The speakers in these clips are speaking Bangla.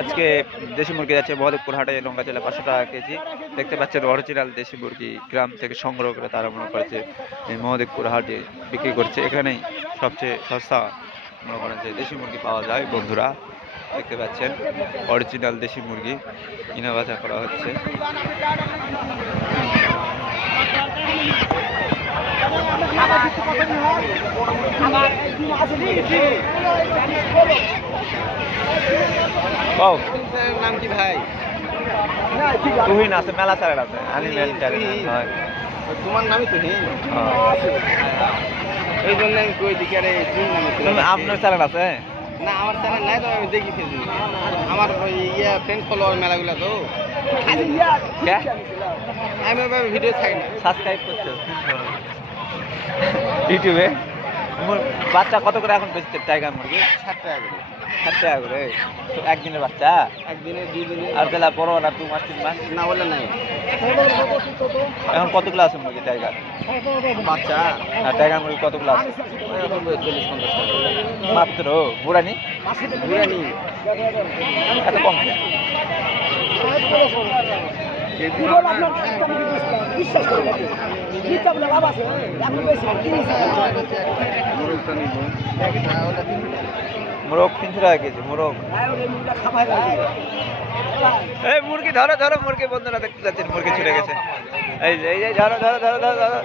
আজকে দেশি মুরগি যাচ্ছে মহদেবপুর হাটে লঙ্কা জেলা 500 টাকা কেজি। দেখতে পাচ্ছেন অরিজিনাল দেশি মুরগি গ্রাম থেকে সংগ্রহ করে তারা মনে করেছে এই মহদেবপুর হাটে বিক্রি করছে। এখানেই সবচেয়ে সস্তা মনে করেন যে দেশি মুরগি পাওয়া যায়। বন্ধুরা দেখতে পাচ্ছেন অরিজিনাল দেশি মুরগি কিনা বেচা করা হচ্ছে। নাম কি ভাই? তুহিন আছে, মেলা চ্যানেল আছে, অ্যানিমেল চ্যানেল হয়। তোমার নামই তুহিন? এই জন্য আমি কই দিকে আরে তুহিন নামে। আপনার চ্যানেল আছে? না আমার চ্যানেল নাই তো, আমি দেখি ফেসবুক। আমার ওই ফ্রেন্ড ফলোয়ার মেলাগুলা তো আমি ওইভাবে ভিডিও ছাড়ি না। সাবস্ক্রাইব করতে ইউটিউবে। বাচ্চা কত করে এখন বেচতে টাইগার মুরগি? 60 টাকা করে। 60 টাকা করে একদিনের বাচ্চা? একদিনে 2 দিনে। আর বেলা বড় না 2 মাস 3 মাস? না বলে নাই। এখন কতগুলো আছে মুরগি টাইগার বাচ্চা? হ্যাঁ, টাইগার মুরগি কতগুলো আছে? এখন 40-50 টাকা মাত্র। বুড়ানি বিরিয়ানি এত কম? মোরগ 300 টাকা কেজি। মোরগ এই মুরগি ধরো ধরো, মুরগি বন্ধুরা দেখতে যাচ্ছেন মুরগি ছুটে গেছে। এই যে এই যে ধরো ধরো ধরো ধরো ধরো।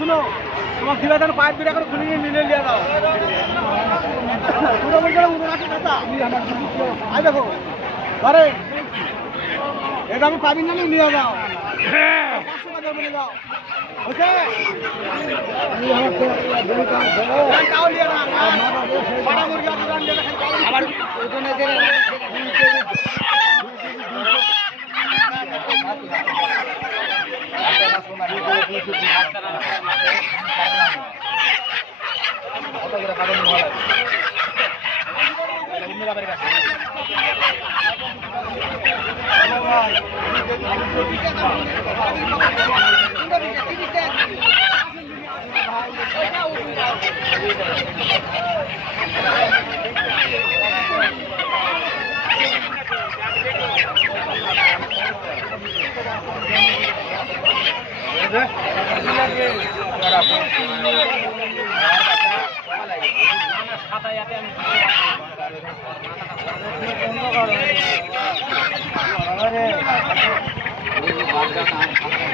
শুনো তোমার দিলে যেন পাইপ দিয়ে খুলে নিয়ে নিলে নিয়ে যাও। দেখো আরে এটা আমি পাবি না, নিয়ে যাও।